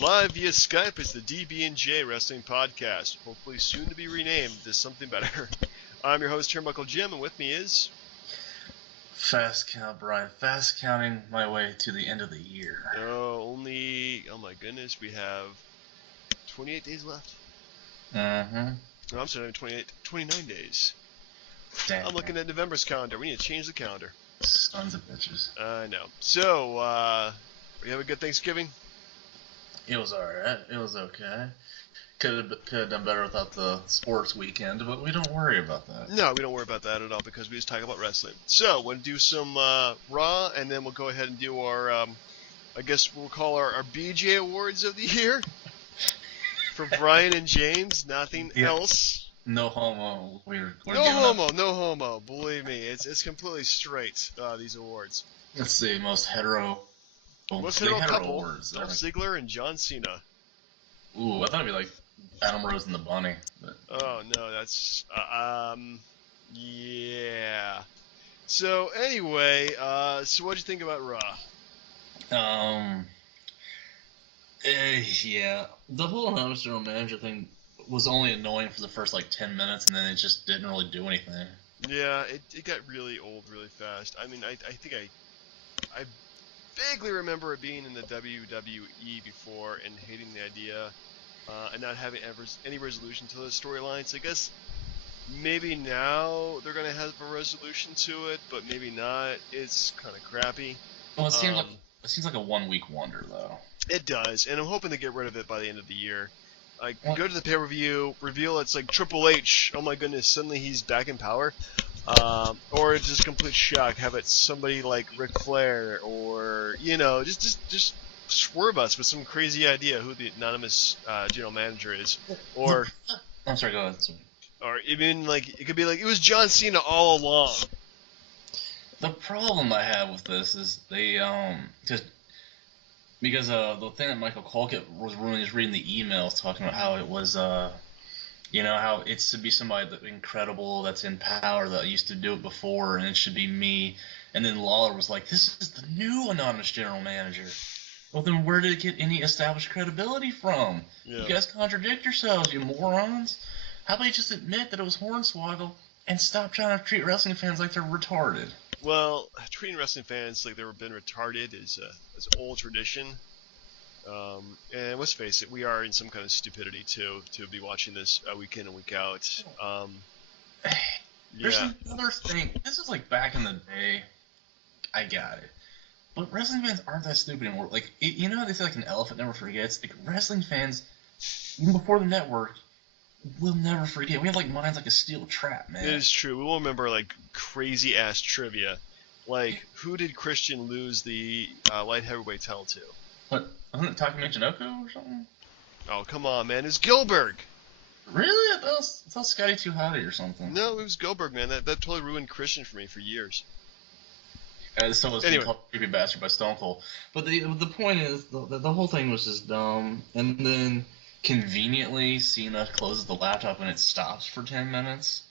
Live via Skype is the DB&J Wrestling Podcast, hopefully soon to be renamed to something better. I'm your host, Turnbuckle Jim, and with me is... Fast count, Brian. Fast counting my way to the end of the year. Oh my goodness, we have 28 days left. Mm-hmm. No, I'm sorry, 29 days. Damn. I'm looking at November's calendar. We need to change the calendar. Sons of bitches. I know. So, you have a good Thanksgiving? It was alright. It was okay. Could have done better without the sports weekend, but we don't worry about that. No, we don't worry about that at all because we just talk about wrestling. So, we'll do some Raw, and then we'll go ahead and do our, I guess we'll call our BJ Awards of the year. For Brian and James, nothing else. No homo. We're no homo, up. No homo. Believe me, it's completely straight, these awards. Let's see, most hetero couple, awards. Dolph Ziggler and John Cena. Ooh, I thought it'd be like Adam Rose and the Bunny. But... Oh, no, that's, yeah. So, anyway, so what'd you think about Raw? Yeah. The whole General Manager thing was only annoying for the first, 10 minutes, and then it just didn't really do anything. Yeah, it got really old really fast. I mean, I think I vaguely remember it being in the WWE before and hating the idea and not having any resolution to those storylines. I guess maybe now they're going to have a resolution to it, but maybe not. It's kind of crappy. Well, it seems like a 1 week wonder, though. It does, and I'm hoping to get rid of it by the end of the year. Go to the pay-per-view, reveal it's like Triple H. Oh my goodness, suddenly he's back in power. Or it's just a complete shock. Have it somebody like Ric Flair, or just swerve us with some crazy idea who the anonymous general manager is, or I'm sorry, go ahead. Sorry. Or even it could be like it was John Cena all along. The problem I have with this is they because the thing that Michael Cole was really just reading the emails talking about how it was how it's to be somebody that's incredible, that's in power, that used to do it before, and it should be me. And then Lawler was like, this is the new anonymous general manager. Well, then where did it get any established credibility from? Yeah. You guys contradict yourselves, you morons. How about you just admit that it was Hornswoggle and stop trying to treat wrestling fans like they're retarded? Well, treating wrestling fans like they've been retarded is old tradition. And let's face it, we are in some kind of stupidity to be watching this week in and week out. There's another thing. This is like back in the day. I got it. But wrestling fans aren't that stupid anymore. They say like an elephant never forgets. Like wrestling fans, even before the network, will never forget. We have minds like a steel trap, man. It is true. We will remember crazy ass trivia. Who did Christian lose the light heavyweight title to? What? Wasn't it Taka Michinoku or something? Oh, come on, man. It's Gilbert. Really? I thought Scotty Too Hotty or something. No, it was Goldberg, man. That totally ruined Christian for me for years. So was being called creepy bastard by Stone Cold. But the point is, the whole thing was just dumb. And then, conveniently, Cena closes the laptop and it stops for 10 minutes.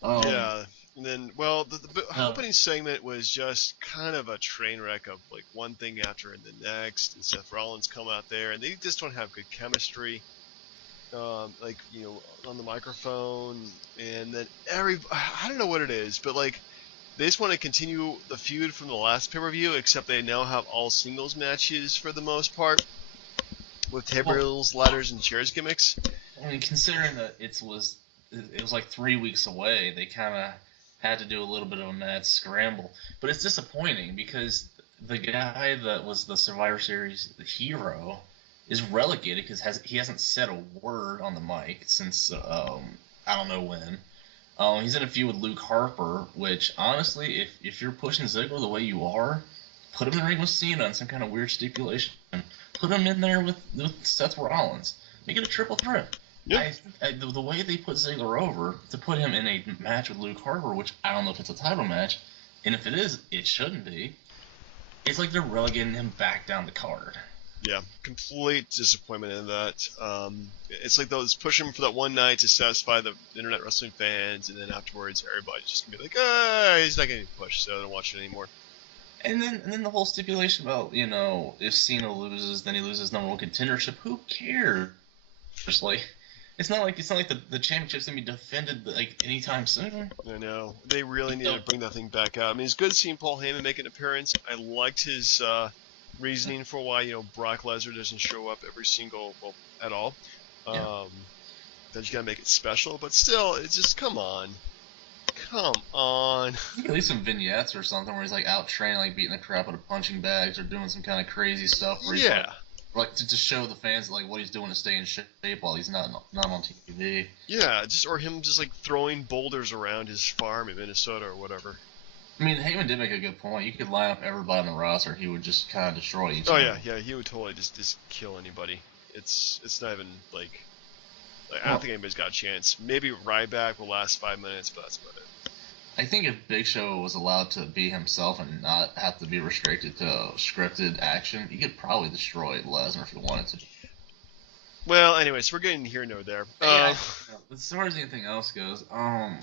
Yeah. And then, the opening segment was just kind of a train wreck of one thing after the next. And Seth Rollins come out there, and they just don't have good chemistry. On the microphone, and then I don't know what it is, but they just want to continue the feud from the last pay-per-view, except they now have all singles matches for the most part, with tables, ladders, and chairs gimmicks. I mean, considering that it was 3 weeks away, they kind of had to do a little bit of a mad scramble. But it's disappointing because the guy that was the Survivor Series hero is relegated because he hasn't said a word on the mic since I don't know when. He's in a feud with Luke Harper, which honestly, if you're pushing Ziggler the way you are, put him in the ring with Cena on some kind of weird stipulation. Put him in there with Seth Rollins. Make it a triple threat. Yeah. The way they put Ziggler over, to put him in a match with Luke Harper, which I don't know if it's a title match, and if it is, it shouldn't be. It's like they're relegating him back down the card. Yeah, complete disappointment in that. It's like those push him for that one night to satisfy the internet wrestling fans, and then afterwards everybody's just gonna be like, he's not getting pushed, so I don't watch it anymore. And then the whole stipulation about, if Cena loses, then he loses number one contendership. Who cares? Just like, it's not like the championship's gonna be defended like anytime soon. I know. They really need to bring that thing back out. I mean, it's good seeing Paul Heyman make an appearance. I liked his reasoning for why, Brock Lesnar doesn't show up every single, well, at all. Yeah. That you gotta make it special, but still, it's just, come on. Come on. At least some vignettes or something where he's like out training, like beating the crap out of punching bags or doing some kind of crazy stuff. Where he's Yeah. like to show the fans like what he's doing to stay in shape while he's not on TV. Yeah, or him just like throwing boulders around his farm in Minnesota or whatever. I mean, Heyman did make a good point. You could line up everybody on the roster, he would just kind of destroy each. Oh yeah, he would totally just kill anybody. It's not even like I don't think anybody's got a chance. Maybe Ryback will last 5 minutes, but that's about it. I think if Big Show was allowed to be himself and not have to be restricted to scripted action, he could probably destroy Lesnar if he wanted to. Well, anyways, we're getting here nor there. As far as anything else goes, what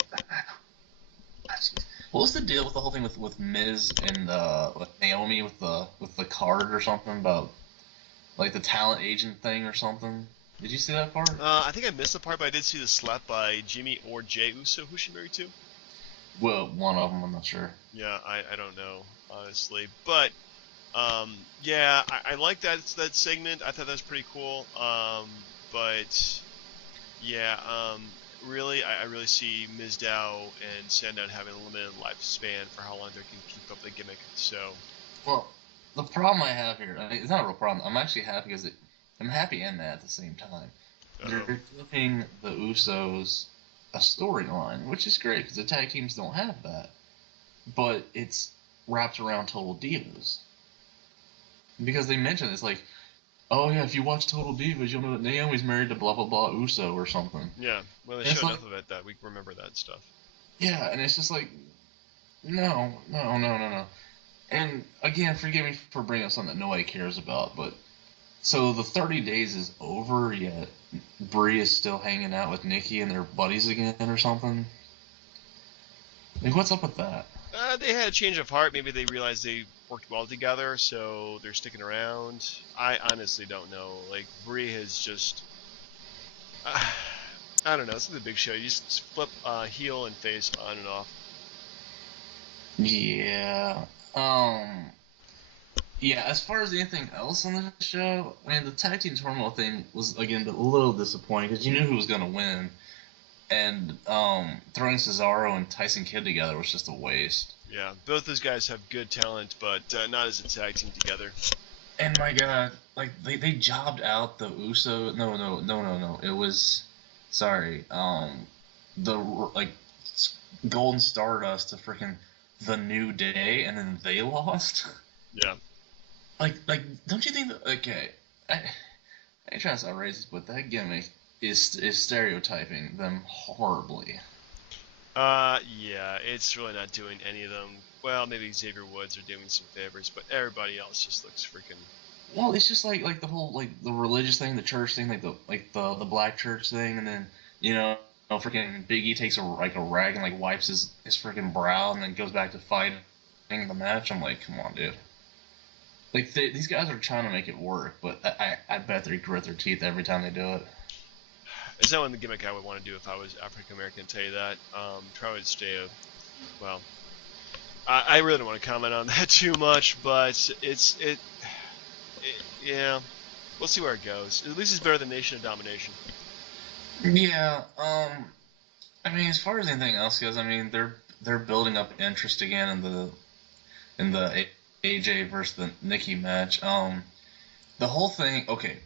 was the deal with the whole thing with Miz and with Naomi with the card or something about like the talent agent thing or something? Did you see that part? I think I missed the part, but I did see the slap by Jimmy or Jey Uso. Who's she married to? Well, one of them, I'm not sure. Yeah, I don't know, honestly. But, yeah, I like that segment. I thought that was pretty cool. But, yeah, really, I really see Mizdow and Sandown having a limited lifespan for how long they can keep up the gimmick. So, well, the problem I have here, it's not a real problem. I'm actually happy because I'm happy and mad at the same time. They're giving the Usos a storyline, which is great because the tag teams don't have that. But it's wrapped around Total Divas. Because they mention it's like, oh yeah, if you watch Total Divas, you'll know that Naomi's married to blah blah blah Uso or something. Yeah, well they show enough of it that we remember that stuff. Yeah, and it's just like, no. And again, forgive me for bringing up something that nobody cares about, but so the 30 days is over, yet Brie is still hanging out with Nikki and they're buddies again or something? Like, what's up with that? They had a change of heart. Maybe they realized they worked well together, so they're sticking around. I honestly don't know. Like, Brie has just... I don't know. It's like the Big Show. You just flip heel and face on and off. Yeah. Yeah, as far as anything else on the show, I mean, the tag team turmoil thing was, again, a little disappointing because you knew who was going to win. And throwing Cesaro and Tyson Kidd together was just a waste. Yeah, both those guys have good talent, but not as a tag team together. And my God, like, they jobbed out the Uso. No. It was, sorry, Golden Stardust to freaking The New Day, and then they lost. Yeah. Like, don't you think that, okay, I ain't trying to sound racist, but that gimmick is stereotyping them horribly. Yeah, it's really not doing any of them. Well, maybe Xavier Woods are doing some favors, but everybody else just looks freaking... Well, it's just like the whole, like, the religious thing, the church thing, like the black church thing, and then, freaking Big E takes a rag and, like, wipes his freaking brow and then goes back to fighting the match. I'm like, come on, dude. Like, these guys are trying to make it work, but I bet they grit their teeth every time they do it. It's not one the gimmick I would want to do if I was African American, tell you that. Try to stay well, I really don't want to comment on that too much, but yeah, we'll see where it goes. At least it's better than Nation of Domination. Yeah, I mean, as far as anything else goes, I mean, they're building up interest again in the AJ versus the Nikki match. The whole thing, okay.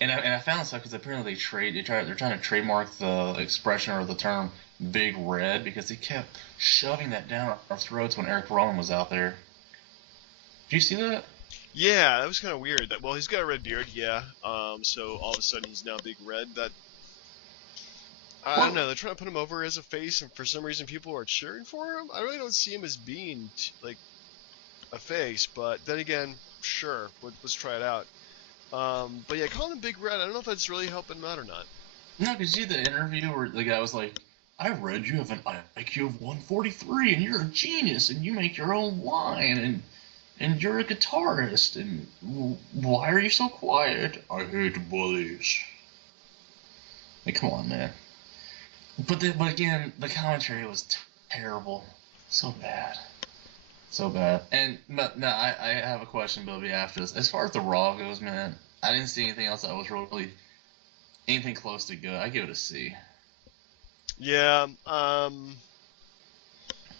And I found this out because apparently they're trying to trademark the expression or the term "Big Red" because they kept shoving that down our throats when Eric Rowan was out there. Did you see that? Yeah, that was kind of weird. Well, he's got a red beard, yeah. So all of a sudden he's now Big Red. I don't know. They're trying to put him over as a face, and for some reason people are cheering for him. I really don't see him as being like a face, but then again, sure, let's try it out. But yeah, calling him Big Red, I don't know if that's really helping him out or not. No, because you see the interview where the guy was like, I read you have an IQ of 143, and you're a genius, and you make your own wine, and you're a guitarist, and why are you so quiet? I hate bullies. Like, come on, man. But again, the commentary was terrible. So bad. So bad. And no, I have a question, Bobby, after this. As far as the Raw goes, man, I didn't see anything else that was really anything close to good. I give it a C. Yeah.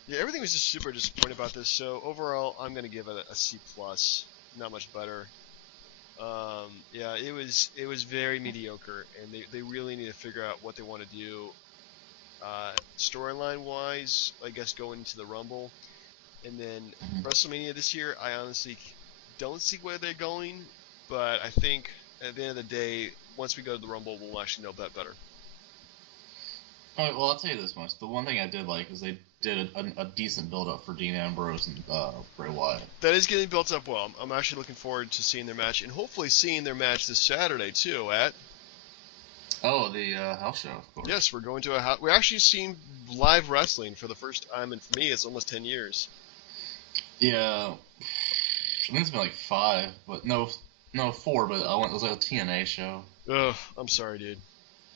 Yeah. Everything was just super disappointed about this. So overall, I'm gonna give it a C plus. Not much better. Yeah, it was very mediocre, and they really need to figure out what they want to do storyline wise. I guess going into the Rumble, and then WrestleMania this year. I honestly don't see where they're going, but I think at the end of the day, once we go to the Rumble, we'll actually know that better. All right, well, I'll tell you this much. The one thing I did like is they did a decent build up for Dean Ambrose and Bray Wyatt. That is getting built up well. I'm actually looking forward to seeing their match, and hopefully seeing their match this Saturday too. Oh, the house show, of course. Yes, we're going to a house. We're actually seeing live wrestling for the first time, and for me, it's almost 10 years. Yeah, I think it's been like 5, but no, 4. But I went. It was like a TNA show. Ugh, I'm sorry, dude.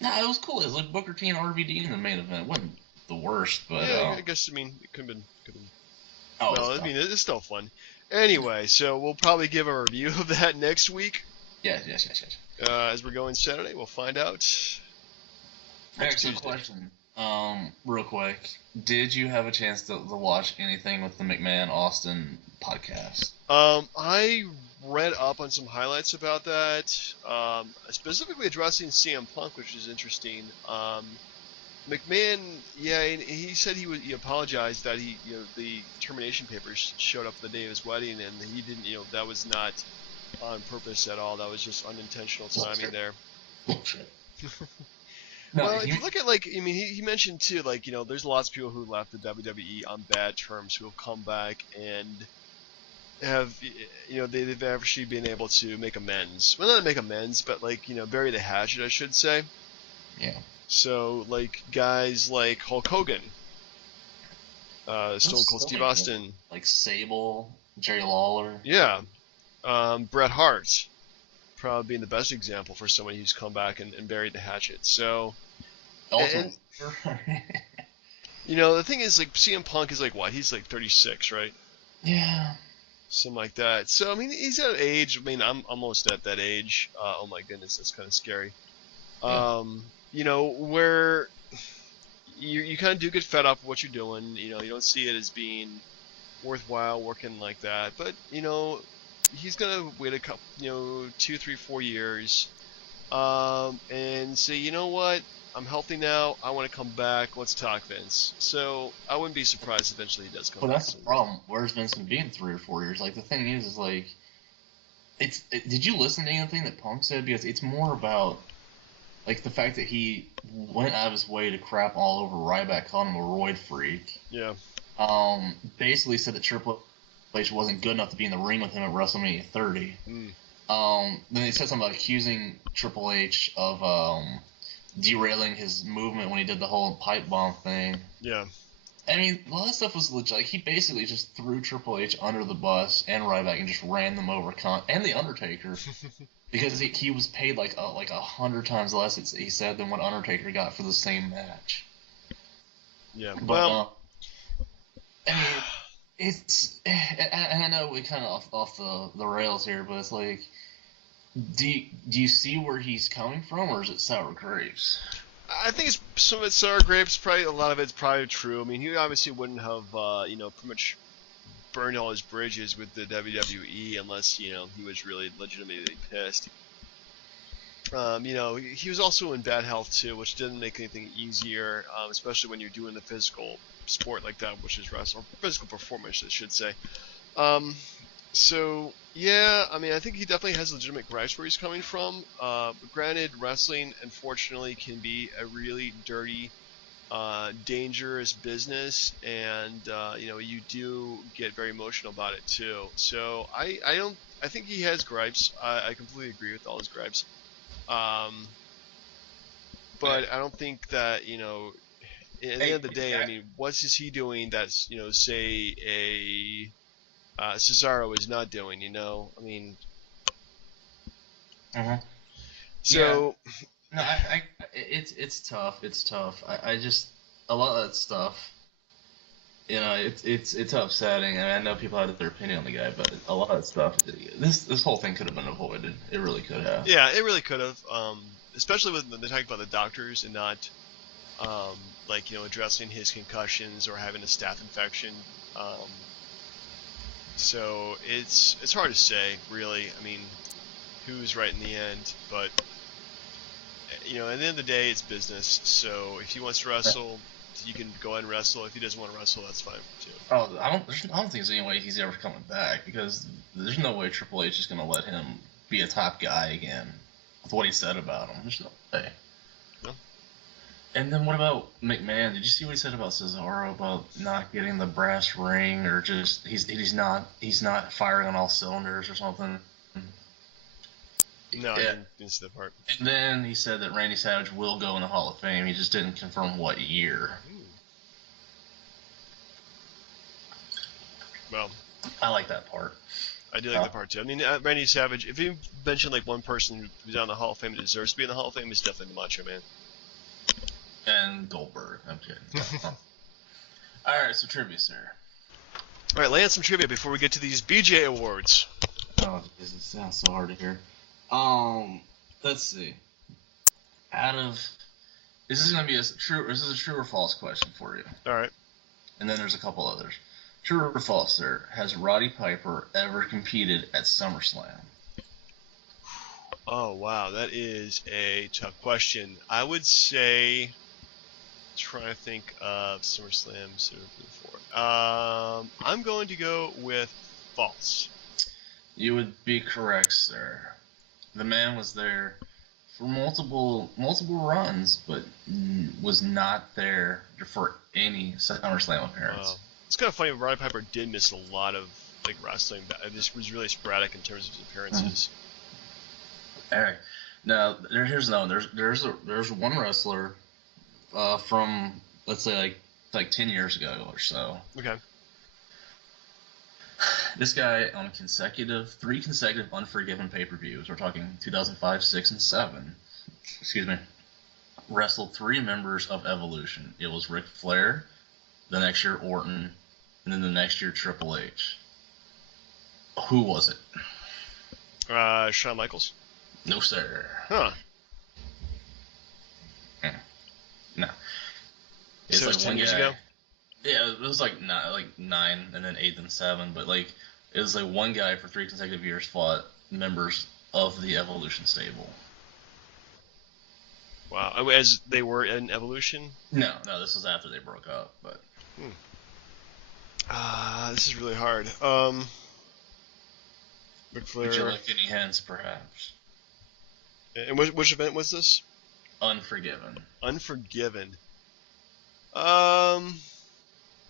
Nah, it was cool. It was like Booker T and RVD in the main event. It wasn't the worst, but Yeah, I guess it could have been. Oh, Well, I mean, it's still fun. Anyway, so we'll probably give a review of that next week. Yes. As we're going Saturday, we'll find out. Excellent question. Real quick, did you have a chance to watch anything with the McMahon Austin podcast? I read up on some highlights about that, specifically addressing CM Punk, which is interesting. McMahon, yeah, he said he apologized that the termination papers showed up the day of his wedding, and he didn't, that was not on purpose at all. That was just unintentional timing there. Bullshit. Well, if you look at, like, I mean, he mentioned too, like, there's lots of people who left the WWE on bad terms who have come back and have, they've actually been able to make amends. Well, not make amends, but, like, bury the hatchet, I should say. Yeah. So, like, guys like Hulk Hogan, Stone Cold Steve Austin. Like Sable, Jerry Lawler. Yeah. Bret Hart. Probably being the best example for somebody who's come back and buried the hatchet. So, the thing is, like, CM Punk is like, what? He's like 36, right? Yeah. Something like that. So, I mean, he's at an age. I mean, I'm almost at that age. Oh my goodness, that's kind of scary. Yeah. Where you kind of do get fed up with what you're doing. You don't see it as being worthwhile working like that. But, he's gonna wait a couple, 2, 3, 4 years, and say, you know what, I'm healthy now. I want to come back. Let's talk, Vince. So I wouldn't be surprised eventually he does come back. Well, that's the problem. Where's Vince been in 3 or 4 years? Like, the thing is like, did you listen to anything that Punk said? Because it's more about, like, the fact that he went out of his way to crap all over Ryback, calling him a roid freak. Yeah. Basically said that Triple H wasn't good enough to be in the ring with him at WrestleMania 30. Then they said something about accusing Triple H of derailing his movement when he did the whole pipe bomb thing. Yeah. I mean, a lot of stuff was legit. Like, he basically just threw Triple H under the bus and Ryback and just ran them over. And The Undertaker. Because he was paid like 100 times less, he said, than what Undertaker got for the same match. Yeah. But, well, I mean, it's, and I know we kind of off the rails here, but it's like, do you see where he's coming from, or is it sour grapes? I think it's some of it's sour grapes. Probably a lot of it's probably true. I mean, he obviously wouldn't have, pretty much burned all his bridges with the WWE unless, he was really legitimately pissed. He was also in bad health too, which didn't make anything easier, especially when you're doing the physical sport like that, which is wrestling, or physical performance, I should say. So, yeah, I mean, I think he definitely has legitimate gripes where he's coming from. Granted, wrestling, unfortunately, can be a really dirty, dangerous business, and, you do get very emotional about it, too. So, I think he has gripes. I completely agree with all his gripes. But I don't think that, at the end of the day, I mean, what is he doing that's, say a Cesaro is not doing, I mean. So. Yeah. No, it's tough. It's tough. I just, a lot of that stuff, it's upsetting. I mean, I know people had their opinion on the guy, but a lot of that stuff, this whole thing could have been avoided. It really could have. Yeah, it really could have. Especially when they talk about the doctors and not, addressing his concussions or having a staph infection. So it's hard to say, really. I mean, who's right in the end? But at the end of the day, it's business. So if he wants to wrestle, you can go ahead and wrestle. If he doesn't want to wrestle, that's fine too. Oh, I don't think there's any way he's ever coming back, because there's no way Triple H is going to let him be a top guy again with what he said about him. There's no way. No. And then what about McMahon? Did you see what he said about Cesaro about not getting the brass ring, or just he's not firing on all cylinders or something? No, I didn't see that part. And then he said that Randy Savage will go in the Hall of Fame. He just didn't confirm what year. Well, I like that part. I do like that part too. I mean, Randy Savage, if you mention like one person who's on the Hall of Fame that deserves to be in the Hall of Fame, it's definitely the Macho Man. And Goldberg. I'm kidding. Alright, so trivia, sir. Alright, lay out some trivia before we get to these BJ awards. Oh, this sounds so hard to hear. Let's see. This is gonna be this is a true or false question for you. Alright. And then there's a couple others. True or false, sir? Has Roddy Piper ever competed at SummerSlam? Oh wow, that is a tough question. I would say, trying to think of SummerSlam before. I'm going to go with false. You would be correct, sir. The man was there for multiple runs, but was not there for any SummerSlam appearance. Wow. It's kind of funny. Roddy Piper did miss a lot of wrestling. It just was really sporadic in terms of his appearances. Mm-hmm. All right. Now here's another. There's one wrestler from, let's say, like 10 years ago or so. Okay. This guy on three consecutive Unforgiven pay-per-views, we're talking 2005, 6, and 7, wrestled 3 members of Evolution. It was Ric Flair, the next year Orton, and then the next year Triple H. Who was it? Shawn Michaels? No, sir. Huh. No. It's so it was 10 years ago? Yeah, it was 9, and then 8, and 7, but it was one guy for 3 consecutive years fought members of the Evolution stable. Wow, as they were in Evolution? No, this was after they broke up, but... This is really hard. Ric Flair... Would you like any hints, perhaps? And which event was this? Unforgiven. Unforgiven.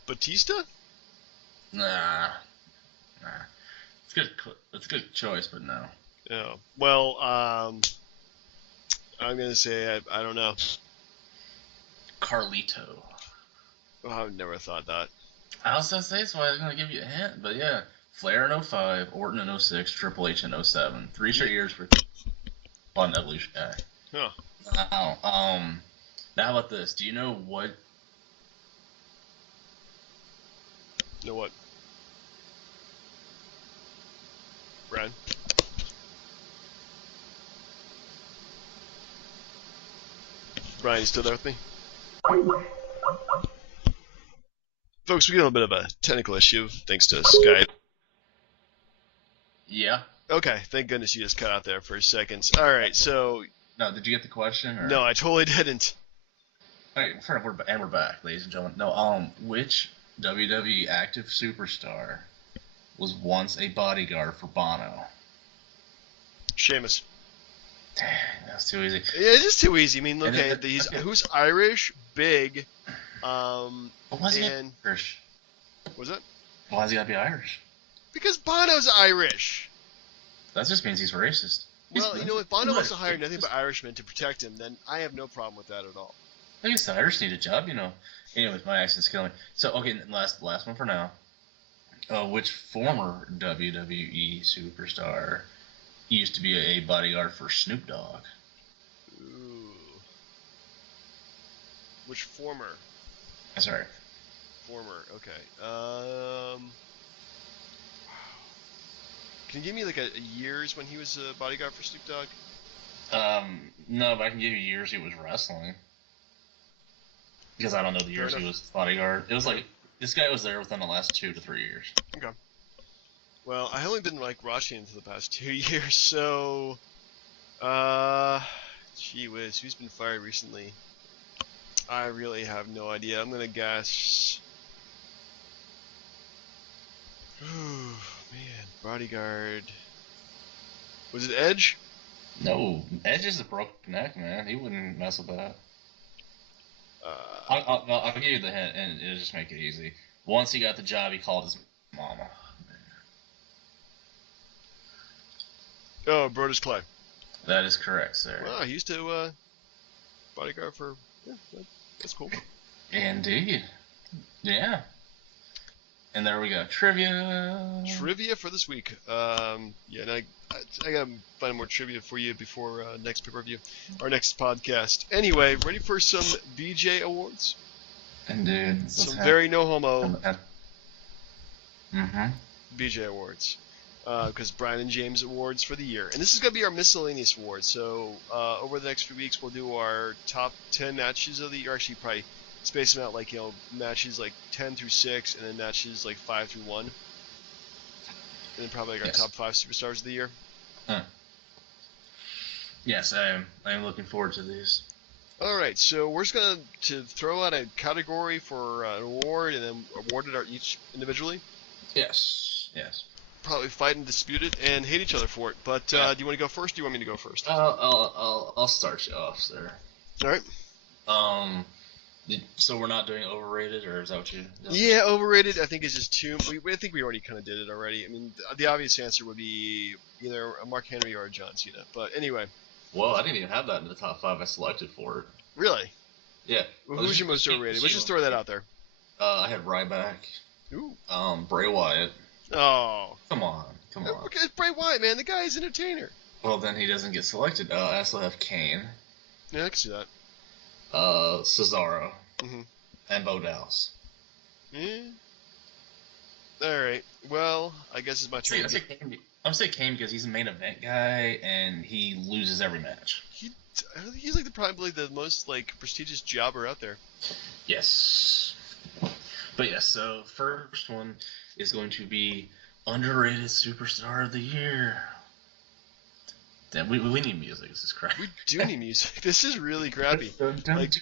Batista? Nah. It's a good choice, but no. Yeah. Well, I'm gonna say I don't know. Carlito. Oh, I've never thought that. I was gonna say, so I was gonna give you a hint, but yeah. Flair in 05, Orton in 06, Triple H in 07. 3 straight years for on Evolution guy. Huh. Now how about this? Do you know what? Know what? Brian? Brian, you still there with me? Folks, we get a little bit of a technical issue thanks to Skype. Yeah. Okay, thank goodness you just cut out there for a second. Alright, so... No, did you get the question? Or? No, I totally didn't. Alright, we're back, ladies and gentlemen. No, which WWE active superstar was once a bodyguard for Bono? Sheamus. Dang, that's too easy. Yeah, it is too easy. I mean, okay, who's Irish, big, why is he Irish? Was it? Why does he gotta be Irish? Because Bono's Irish. That just means he's racist. Well, you know what? Bono wants to hire nothing but Irishmen to protect him, then I have no problem with that at all. I guess the Irish need a job, Anyways, my accent's killing me. So, okay, last one for now. Which former WWE superstar used to be a bodyguard for Snoop Dogg? Ooh. Which former? That's right. Former. Okay. Can you give me like a years when he was a bodyguard for Snoop Dogg? No, but I can give you years he was wrestling. Because I don't know the Fair years he enough. was bodyguard. It was Okay. like, this guy was there within the last 2 to 3 years. Okay. Well, I only been like watching into the past 2 years, so gee whiz, who's been fired recently? I really have no idea. I'm gonna guess. Ooh, man, bodyguard. Was it Edge? No, Edge is a broken neck, man. He wouldn't mess with that. Uh, I'll give you the hint, and it'll just make it easy. Once he got the job, he called his mama. oh, Brodus Clay. That is correct, sir. Wow, he used to bodyguard for. Yeah, that's cool. Indeed. Yeah. And there we go. Trivia. Trivia for this week. Yeah, and I gotta find more trivia for you before next pay-per-view, our next podcast. Anyway, ready for some BJ awards? Indeed. Some very no homo Mm-hmm. BJ awards. Because Brian and James awards for the year. And this is going to be our miscellaneous awards. So over the next few weeks, we'll do our top 10 matches of the year. Actually, probably space them out like, matches like 10 through 6, and then matches like 5 through 1. And then probably like our top 5 superstars of the year. Yes, I am looking forward to these. All right, so we're just going to throw out a category for an award and then award it each individually. Yes. Probably fight and dispute it and hate each other for it. But do you want to go first? Or do you want me to go first? I'll start you off, sir. All right. So we're not doing overrated, or is that what you? Yeah, overrated. I think is just too. I think we already kind of did it already. I mean, the obvious answer would be either a Mark Henry or a John Cena. But anyway. Well, I didn't even have that in the top 5 I selected for it. Really? Yeah. Well, who's your most overrated? Let's just throw that out there. I had Ryback. Ooh. Bray Wyatt. Oh. Come on. Okay, it's Bray Wyatt, man. The guy is an entertainer. Well, then he doesn't get selected. I also have Kane. Yeah, I can see that. Cesaro. Mm-hmm. And Bo Dallas. Yeah. All right. Well, I guess it's my turn. I'm gonna say Kane because he's a main event guy and he loses every match. He's like probably the most like prestigious jobber out there. Yes. But yes, so first one is going to be underrated superstar of the year. Damn, we need music. This is crap. We do need music. This is really crappy. Like,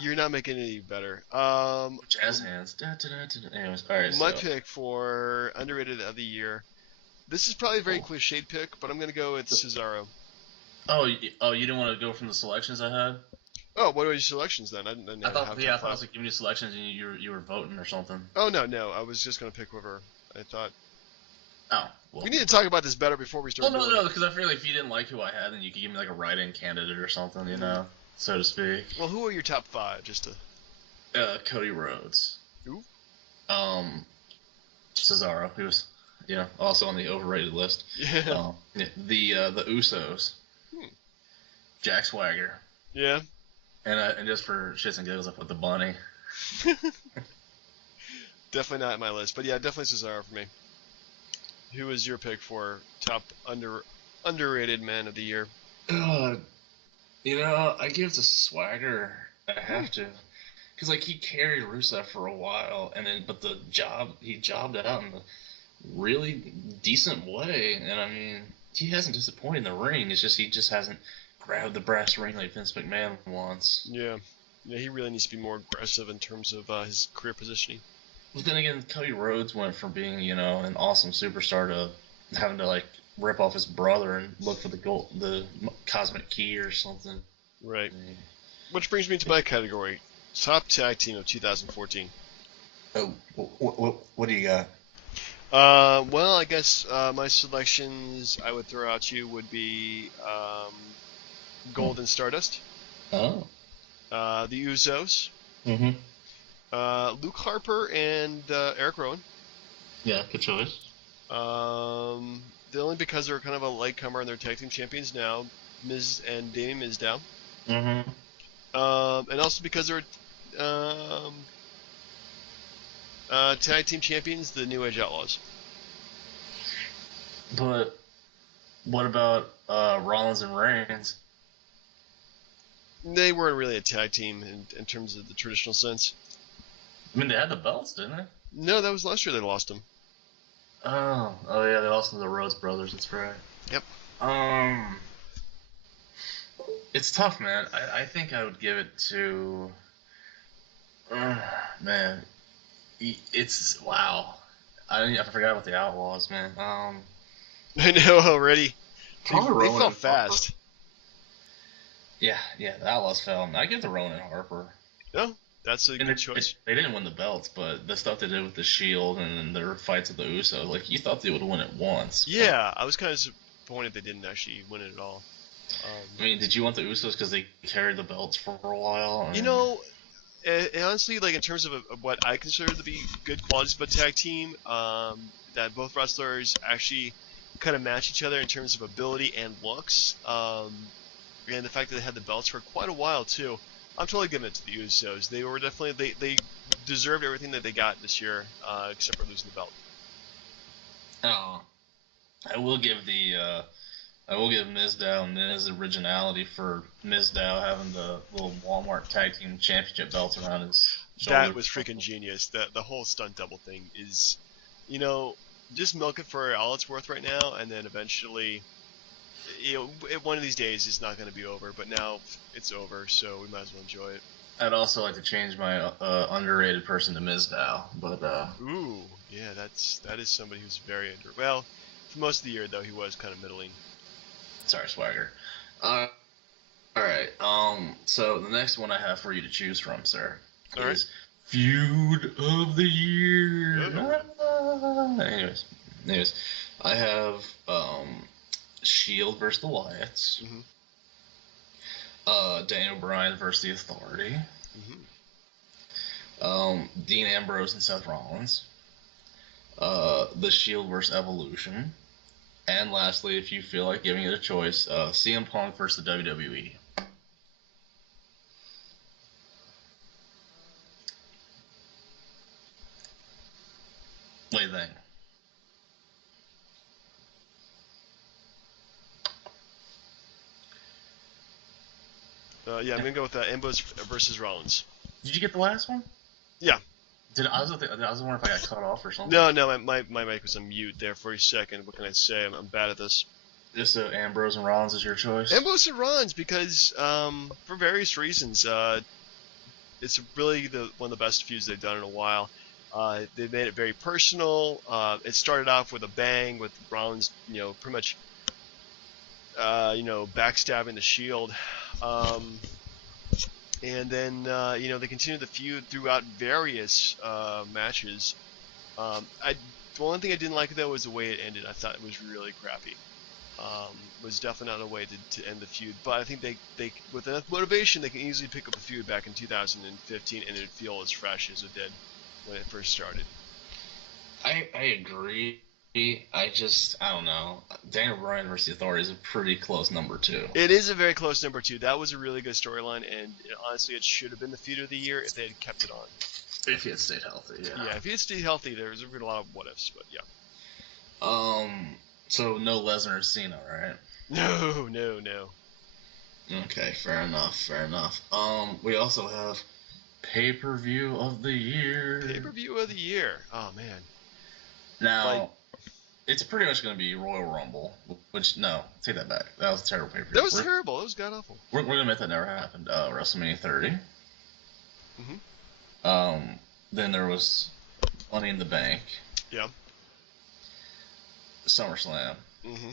you're not making it any better. Jazz hands. Anyways, all right. My pick for underrated of the year. This is probably a very cliched pick, but I'm gonna go with Cesaro. Oh, you didn't want to go from the selections I had? Oh, what are your selections then? I thought I was like giving you selections and you were voting or something. Oh no, I was just gonna pick whoever I thought. Oh, well. We need to talk about this better before we start. No, because I feel like if you didn't like who I had, then you could give me like a write-in candidate or something, you know, so to speak. Well, who are your top 5, just to? Cody Rhodes. Who? Cesaro, who was, also on the overrated list. Yeah. The Usos. Jack Swagger. Yeah. And just for shits and giggles, I put the Bunny. Definitely not on my list, but yeah, definitely Cesaro for me. Who was your pick for top underrated man of the year? I give to Swagger. I have to, because like he carried Rusev for a while, but he jobbed it out in a really decent way, and I mean he hasn't disappointed in the ring. It's just he just hasn't grabbed the brass ring like Vince McMahon wants. Yeah, he really needs to be more aggressive in terms of his career positioning. But then again, Cody Rhodes went from being, an awesome superstar to having to, like, rip off his brother and look for the cosmic key or something. Right. Which brings me to my category. Top tag team of 2014. Oh, what do you got? Well, I guess my selections I would throw out to you would be Gold and Stardust. Oh. The Usos, Mm-hmm. Luke Harper, and Eric Rowan. Yeah, good choice. Only because they're kind of a latecomer and they're tag team champions now, Miz and Damien Mizdow. Mm-hmm. And also because they're um, tag team champions, the New Age Outlaws. But what about Rollins and Reigns? They weren't really a tag team in terms of the traditional sense. I mean, they had the belts, didn't they? No, that was last year they lost them. Oh yeah, they lost to the Rhodes brothers. That's right. Yep. Um, it's tough, man. I think I would give it to. Man, it's wow. I forgot about the Outlaws, man. I know already. Probably They Rowan fell and Harper. fast. Yeah, the Outlaws fell. I give it to Rowan and Harper. No, that's a good choice. They didn't win the belts, but the stuff they did with the Shield and their fights with the Usos, like you thought they would win it once. Yeah, I was kind of disappointed they didn't actually win it at all. I mean, did you want the Usos because they carried the belts for a while? You know, honestly, like in terms of what I consider to be good qualities of a tag team, that both wrestlers actually kind of match each other in terms of ability and looks, and the fact that they had the belts for quite a while too. I'm totally giving it to the Usos. They were definitely they deserved everything that they got this year, except for losing the belt. oh, I will give Mizdow Miz originality for Mizdow having the little Walmart Tag Team Championship belt around his shoulder. That was freaking genius. The whole stunt double thing is, you know, just milk it for all it's worth right now, and then eventually, one of these days it's not going to be over. But now it's over, so we might as well enjoy it. I'd also like to change my underrated person to Mizdow, but Ooh, yeah, that is somebody who's very well. For most of the year though, he was kind of middling. sorry, Swagger. All right. So the next one I have for you to choose from, sir, All is Feud of the Year. Anyways, I have Shield versus the Wyatts. Mm-hmm. Daniel Bryan versus the Authority. Mm-hmm. Dean Ambrose and Seth Rollins. The Shield versus Evolution. And lastly, if you feel like giving it a choice, CM Punk versus the WWE. What do you think? Yeah, I'm gonna go with Ambrose versus Rollins. Did you get the last one? Yeah. I was wondering if I got cut off or something. No, my mic was on mute there for a second. What can I say? I'm bad at this. Just so Ambrose and Rollins is your choice? Ambrose and Rollins because for various reasons. It's really one of the best feuds they've done in a while. They made it very personal. It started off with a bang with Rollins, pretty much, backstabbing the Shield. And then, they continued the feud throughout various matches. The one thing I didn't like, though, was the way it ended. I thought it was really crappy. Was definitely not a way to end the feud. But I think they with enough motivation, they can easily pick up the feud back in 2015 and it'd feel as fresh as it did when it first started. I agree. I don't know. Daniel Bryan versus the Authority is a pretty close number 2. It is a very close number 2. That was a really good storyline, and honestly, it should have been the feud of the year if they had kept it on. If he had stayed healthy, yeah. Yeah, if he had stayed healthy, there was a lot of what ifs, but yeah. So no Lesnar or Cena, right? No. Okay, fair enough. We also have pay-per-view of the year. Pay-per-view of the year. Oh man. Now, it's pretty much going to be Royal Rumble. Which no, take that back. That was a terrible pay-per-view. That was terrible. It was god awful. We're going to admit that never happened. WrestleMania 30. Mm-hmm. Then there was Money in the Bank. Yeah. SummerSlam. Mm-hmm.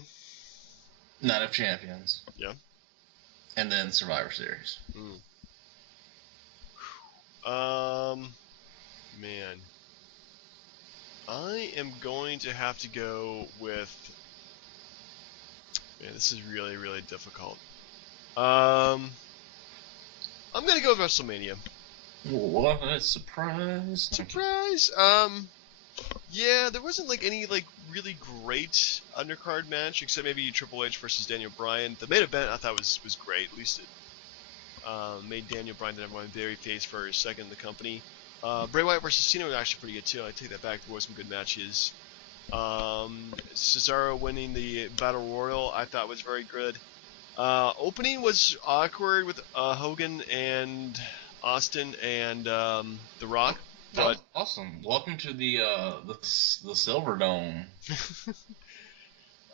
Night of Champions. Yeah. And then Survivor Series. Man. I am going to have to go with... Man, this is really, really difficult. I'm gonna go with WrestleMania. What? Surprise! Surprise! Yeah, there wasn't like any like really great undercard match except maybe Triple H versus Daniel Bryan. The main event I thought was great. At least it made Daniel Bryan the number one babyface for a second in the company. Bray Wyatt versus Cena was actually pretty good too. I take that back. There were some good matches. Cesaro winning the Battle Royal I thought was very good. Opening was awkward with Hogan and Austin and The Rock. That was awesome. Welcome to the Silver Dome.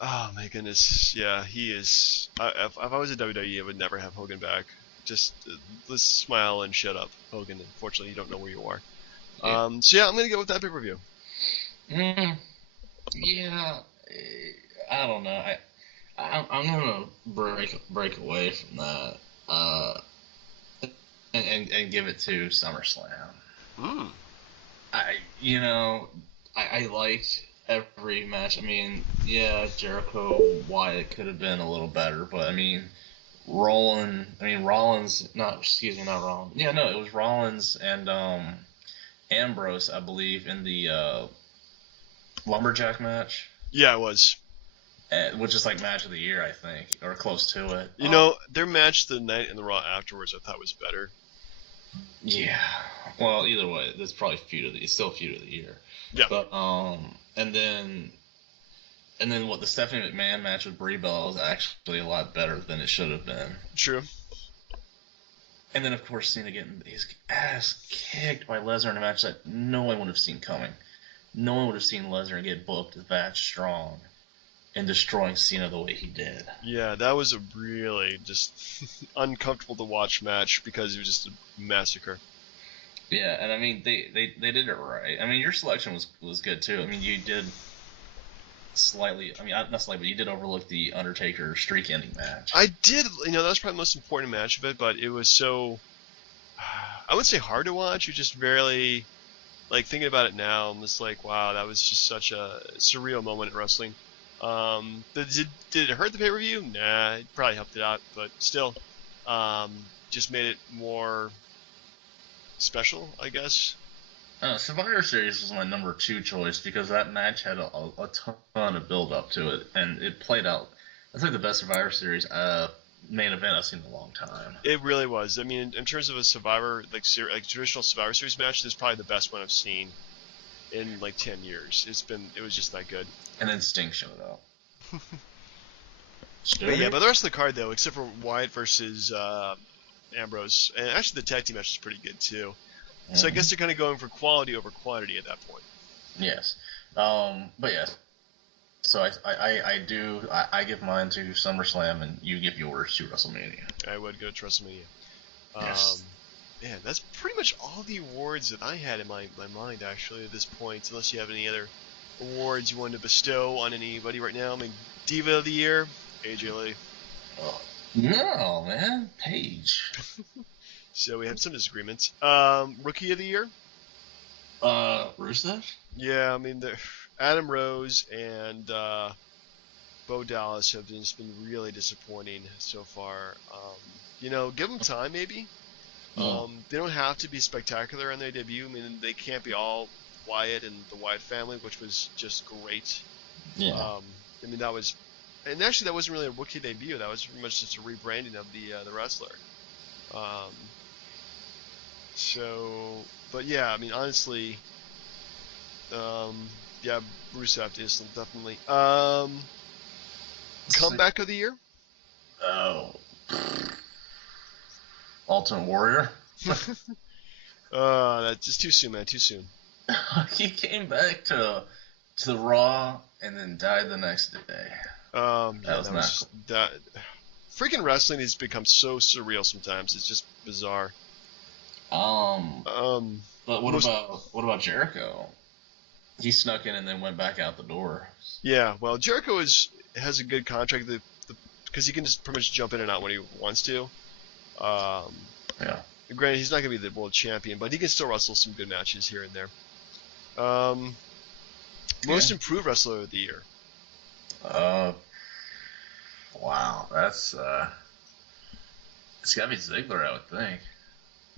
Oh my goodness, yeah, he is. If I was a WWE, I would never have Hogan back. Just let's smile and shut up, Hogan. Unfortunately, you don't know where you are. Yeah. So yeah, I'm gonna go with that pay-per-view. Yeah, I don't know. I'm gonna break away from that. And give it to SummerSlam. Mm. I liked every match. I mean, yeah, Jericho Wyatt could have been a little better, but I mean, Rollins. Not Rollins. Yeah, no, it was Rollins and Ambrose, I believe, in the lumberjack match. Yeah, it was. Which is like match of the year, I think, or close to it. You know, their match the night in the Raw afterwards, I thought was better. Yeah. Well, either way, it's probably it's still feud of the year. Yeah. But and then what the Stephanie McMahon match with Brie Bella was actually a lot better than it should have been. True. And then of course Cena getting his ass kicked by Lesnar in a match that no one would have seen coming. No one would have seen Lesnar get booked that strong and destroying Cena the way he did. Yeah, that was a really just uncomfortable to watch match because it was just a massacre. Yeah, and I mean they did it right. I mean your selection was good too. I mean you did slightly. I mean not slightly, but you did overlook the Undertaker streak-ending match. I did. You know, that was probably the most important match of it, but it was so. I wouldn't say hard to watch. You just barely. Like thinking about it now, I'm just like, wow, that was just such a surreal moment in wrestling. Did it hurt the pay-per-view? Nah, it probably helped it out, but still, just made it more special, I guess. Survivor Series was my number 2 choice because that match had a ton of build up to it, and it played out. That's like the best Survivor Series main event I've seen in a long time. It really was. I mean, in terms of a Survivor like traditional Survivor Series match, this is probably the best one I've seen in like 10 years. It was just that good. And then Sting showed up. But the rest of the card though, except for Wyatt versus Ambrose, and actually the tag team match is pretty good too. Mm-hmm. So I guess they're kind of going for quality over quantity at that point. Yes, but yes. So I give mine to SummerSlam, and you give yours to WrestleMania. I would go to WrestleMania. Yes. Man, that's pretty much all the awards that I had in my mind actually at this point. Unless you have any other awards you wanted to bestow on anybody right now. I mean, Diva of the Year, AJ Lee. Oh, no, man, Paige. So we had some disagreements. Rookie of the Year. Rusev. Yeah, I mean Adam Rose and Bo Dallas have just been really disappointing so far. Give them time maybe. They don't have to be spectacular on their debut. I mean, they can't be all Wyatt and the Wyatt family, which was just great. Yeah. I mean, that wasn't really a rookie debut. That was pretty much just a rebranding of the wrestler. But yeah, I mean, honestly, yeah, Rusev is definitely. Comeback of the year? Oh. Ultimate Warrior? That's just too soon, man. Too soon. He came back to Raw and then died the next day. That was that. Freaking wrestling has become so surreal sometimes. It's just bizarre. But what about Jericho? He snuck in and then went back out the door. Yeah, well, Jericho has a good contract because he can just pretty much jump in and out when he wants to. Yeah. Granted, he's not going to be the world champion, but he can still wrestle some good matches here and there. Most improved wrestler of the year. Wow, that's it's got to be Ziggler, I would think.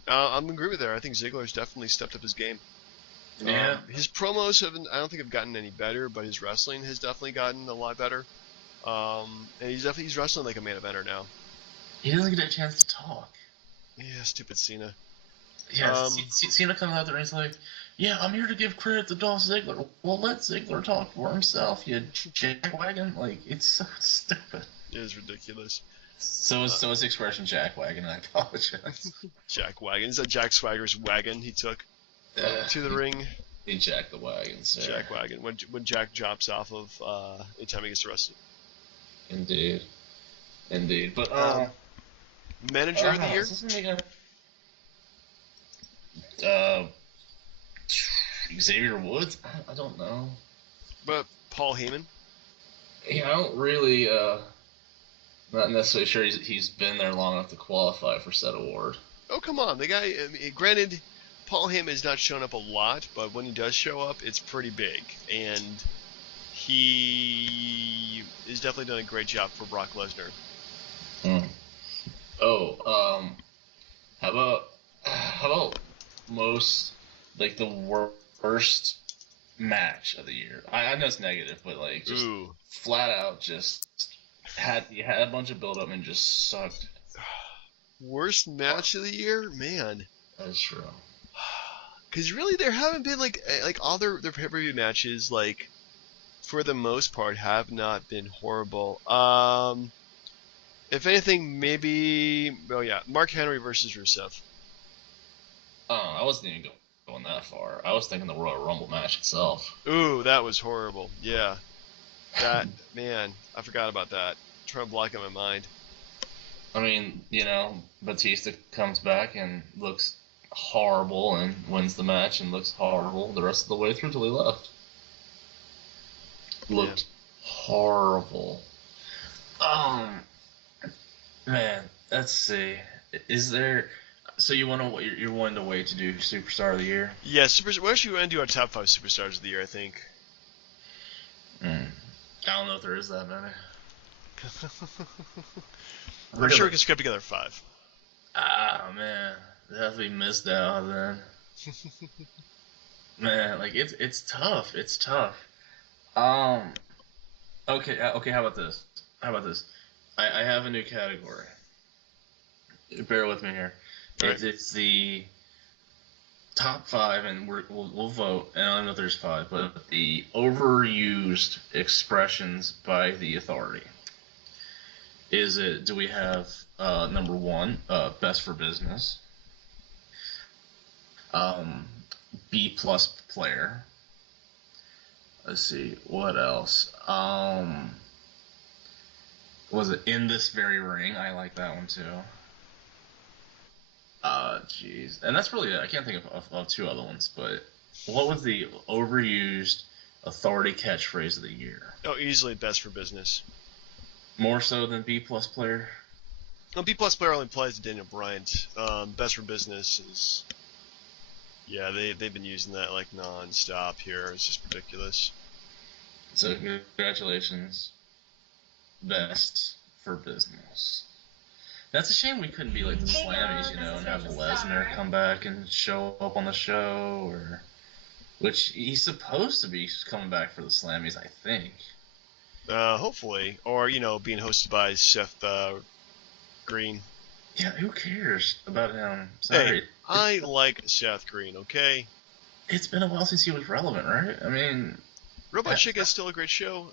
I'm agree with there. I think Ziggler's definitely stepped up his game. Yeah. His promos haven't. I don't think have gotten any better, but his wrestling has definitely gotten a lot better. And he's wrestling like a main eventer now. He doesn't get a chance to talk. Yeah, stupid Cena. Yeah, Cena comes out there and he's like, "Yeah, I'm here to give credit to Dolph Ziggler." Well, let Ziggler talk for himself, you jackwagon. Like, it's so stupid. It is ridiculous. So is the expression jackwagon. I apologize. Jackwagon. Is that Jack Swagger's wagon he took to the ring? He jacked the wagon, sir. Jackwagon. When Jack drops off of anytime he gets arrested. Indeed. But manager of the year. Xavier Woods? I don't know. But Paul Heyman? Yeah, I don't really, not necessarily sure he's been there long enough to qualify for said award. Oh, come on. The guy, granted, Paul Heyman has not shown up a lot, but when he does show up, it's pretty big. And he has definitely done a great job for Brock Lesnar. How about most, like, the worst match of the year? I know it's negative, but, like, just flat out just had a bunch of build up and just sucked. Worst match of the year? Man. That's true. Because really there haven't been, like all their pay-per-view matches, like, for the most part, have not been horrible. If anything, maybe, Mark Henry versus Rusev. Oh, I wasn't even going that far. I was thinking the Royal Rumble match itself. Ooh, that was horrible. Yeah. That, man, I forgot about that. I'm trying to block it in my mind. I mean, Batista comes back and looks horrible and wins the match and looks horrible the rest of the way through till he left. Looked horrible. Man, let's see. Is there... So you're wanting to wait to do Superstar of the Year? Yeah, we're actually going to do our top 5 Superstars of the year, I think. I don't know if there is that many. I'm sure we can scrape together 5. Ah, man. They have to be missed out then. Man, like, it's tough. It's tough. Okay, how about this? I have a new category. Bear with me here. Right. It's the top 5, and we'll vote. And I don't know if there's 5, but the overused expressions by the Authority. Do we have number 1, best for business, B+ player. Let's see, what else? Was it in this very ring? I like that one too. Jeez. And that's really it. I can't think of 2 other ones, but what was the overused Authority catchphrase of the year? Oh, easily best for business. More so than B+ player? No, B+ player only applies to Daniel Bryant. Best for business is... Yeah, they've been using that, like, non-stop here. It's just ridiculous. So, congratulations. Best for business. That's a shame we couldn't be like the Slammies, and have Lesnar come back and show up on the show, which he's supposed to be coming back for the Slammies, I think. Hopefully. Or, being hosted by Seth Green. Yeah, who cares about him? Sorry. Hey, I like Seth Green, okay? It's been a while since he was relevant, right? I mean... Robot Chicken is still a great show.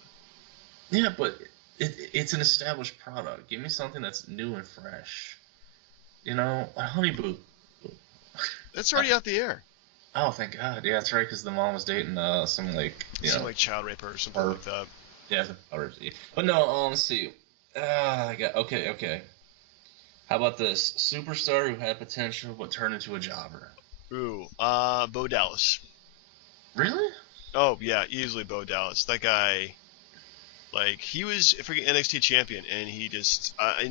Yeah, but it's an established product. Give me something that's new and fresh. Honey Boo. That's already out the air. Oh, thank God. Yeah, that's right, because the mom was dating some, like, some, like, child raper or something like that. Yeah, but no, let's see. Okay. How about this? Superstar who had potential but turned into a jobber. Ooh, Bo Dallas. Really? Oh, yeah, easily Bo Dallas. That guy, like, he was a freaking NXT champion, and he just, he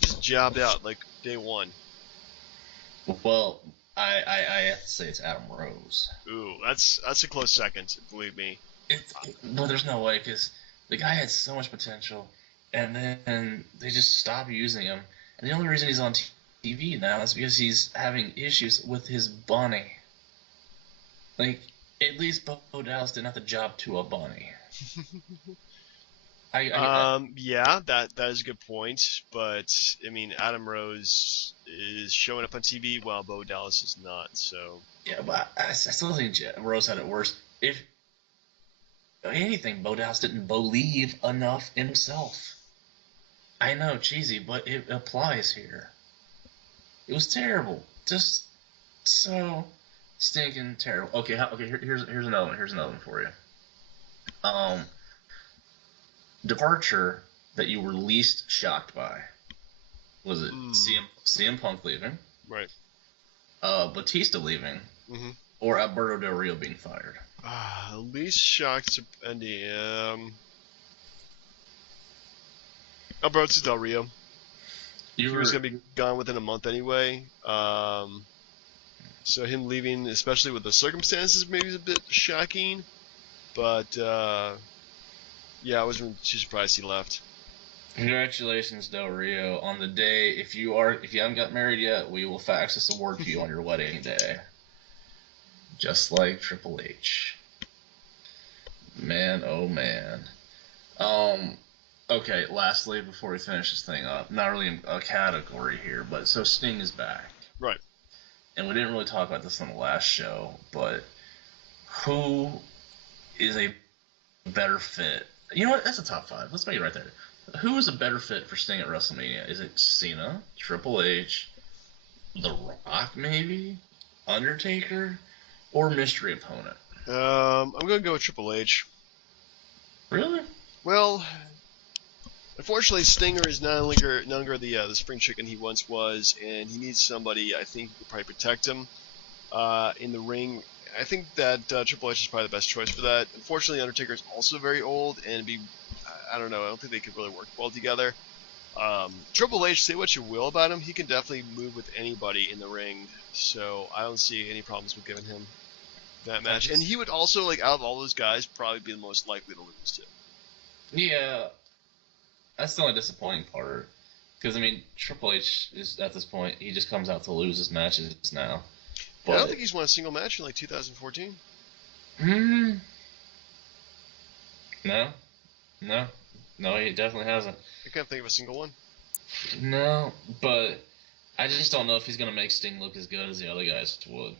just jobbed out, like, day 1. Well, I have to say it's Adam Rose. Ooh, that's a close second, believe me. No, there's no way, because the guy had so much potential, and then they just stopped using him. And the only reason he's on TV now is because he's having issues with his bunny. Like, at least Bo Dallas didn't have to job to a bunny. Yeah, that is a good point. But I mean, Adam Rose is showing up on TV while Bo Dallas is not. So yeah, but I still think Rose had it worse. If anything, Bo Dallas didn't believe enough in himself. I know, cheesy, but it applies here. It was terrible. Just so stinking terrible. Okay, here's another one. Here's another one for you. Um, Departure that you were least shocked by. Was it CM Punk leaving, right. Batista leaving, Mm-hmm. or Alberto Del Rio being fired? Least shocked ending. Alberto Del Rio. He was gonna be gone within a month anyway. So him leaving, especially with the circumstances, maybe is a bit shocking. But yeah, I wasn't too surprised he left. Congratulations, Del Rio, on the day. If you haven't got married yet, we will fax this award to you on your wedding day. Just like Triple H. Man, oh man. Okay, lastly, before we finish this thing up, not really a category here, but so Sting is back. Right. And we didn't really talk about this on the last show, but who is a better fit? You know what? That's a top 5. Let's make it right there. Who is a better fit for Sting at WrestleMania? Is it Cena, Triple H, The Rock maybe, Undertaker, or mystery opponent? I'm gonna go with Triple H. Really? Well, unfortunately, Stinger is no longer the spring chicken he once was, and he needs somebody I think who could probably protect him in the ring. I think that Triple H is probably the best choice for that. Unfortunately, Undertaker is also very old, and I don't know. I don't think they could really work well together. Triple H, say what you will about him, he can definitely move with anybody in the ring. So I don't see any problems with giving him that match. And he would also, like, out of all those guys, probably be the most likely to lose to. Yeah, that's the only disappointing part. Because, I mean, Triple H is, at this point, he just comes out to lose his matches now. But, I don't think he's won a single match in, like, 2014. No, he definitely hasn't. I can't think of a single one. No, but I just don't know if he's going to make Sting look as good as the other guys would.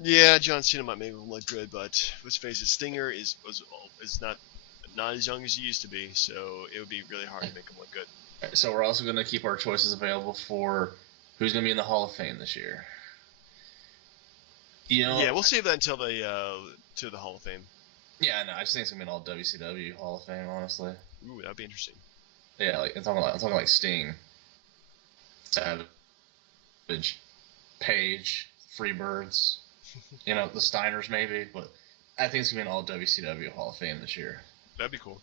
Yeah, John Cena might make him look good, but let's face it, Stinger is not as young as he used to be, so it would be really hard to make him look good. So we're also going to keep our choices available for who's going to be in the Hall of Fame this year. You know, yeah, we'll save that until to the Hall of Fame. Yeah, I know. I just think it's gonna be an all WCW Hall of Fame, honestly. Ooh, that'd be interesting. Yeah, like I'm talking like Sting, Savage, Page, Freebirds, you know, the Steiners maybe, but I think it's gonna be an all WCW Hall of Fame this year. That'd be cool.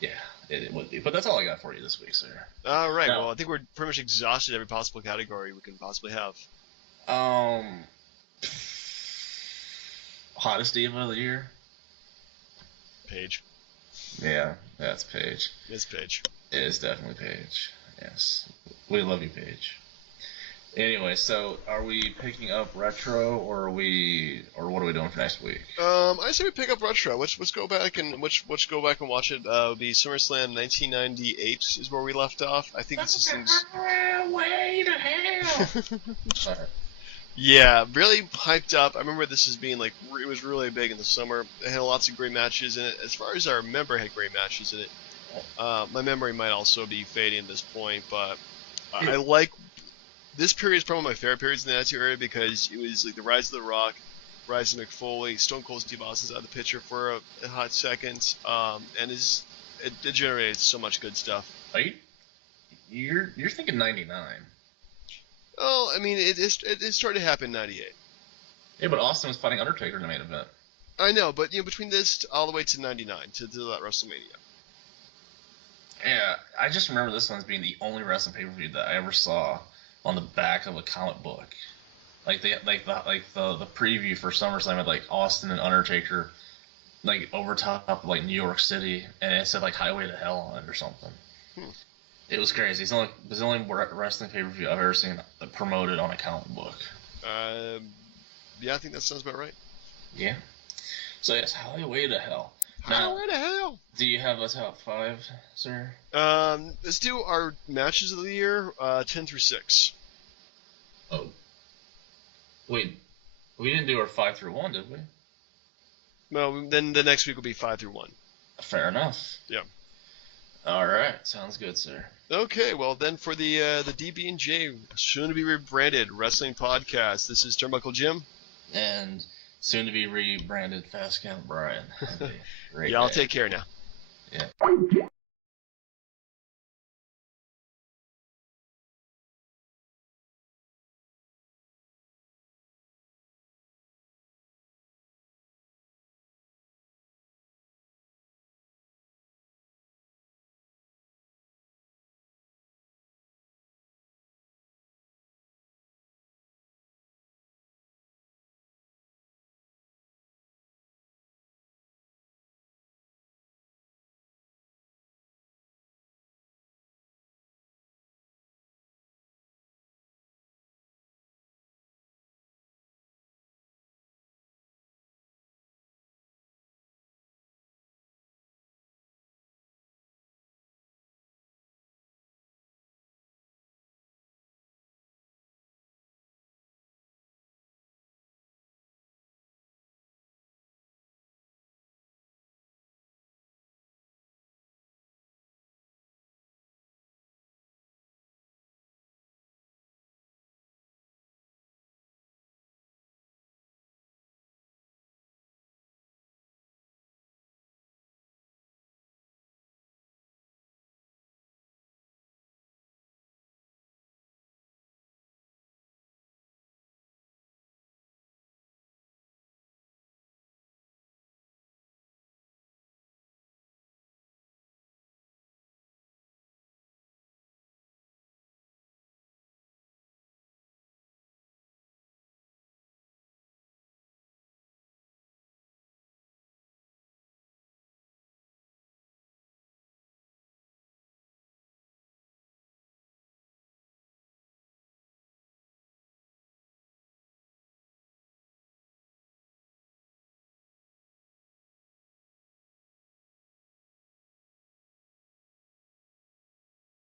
Yeah, it would be. But that's all I got for you this week, sir. All right. Well, I think we're pretty much exhausted every possible category we can possibly have. Hottest diva of the year? Paige. Yeah, that's Paige. It's Paige. It is definitely Paige. Yes. We love you, Paige. Anyway, so are we picking up retro or what are we doing for next week? I say we pick up retro. Let's go back and watch it. It'll be SummerSlam 1998 is where we left off. I think this is way to hell. Yeah, really hyped up. I remember this as being like it was really big in the summer. It had lots of great matches in it. As far as I remember, it had great matches in it. My memory might also be fading at this point, but I like this period is probably my favorite periods in the Attitude Era because it was like the rise of The Rock, rise of McFoley, Stone Cold Steve Austin's out of the picture for a hot second, and it generated so much good stuff. Are you're thinking 99? Oh, I mean, it started to happen in 98. Yeah, but Austin was fighting Undertaker in the main event. I know, but between this all the way to 99 to that WrestleMania. Yeah, I just remember this one as being the only wrestling pay-per-view that I ever saw on the back of a comic book. Like the preview for SummerSlam had like Austin and Undertaker like over top of like New York City, and it said like Highway to Hell on it or something. It was crazy. It's the only wrestling pay-per-view I've ever seen promoted on a comic book. Yeah, I think that sounds about right. Yeah. So yes, Highway to Hell. Highway to Hell. Do you have a top 5, sir? Let's do our matches of the year, 10 through 6. Oh. Wait, we didn't do our 5 through 1, did we? Well, then the next week will be 5 through 1. Fair enough. Yeah. All right, sounds good, sir. Okay, well then for the DB&J, soon to be rebranded wrestling podcast. This is Turnbuckle Jim, and soon to be rebranded Fast Count Brian. Yeah, I'll take care now. Yeah.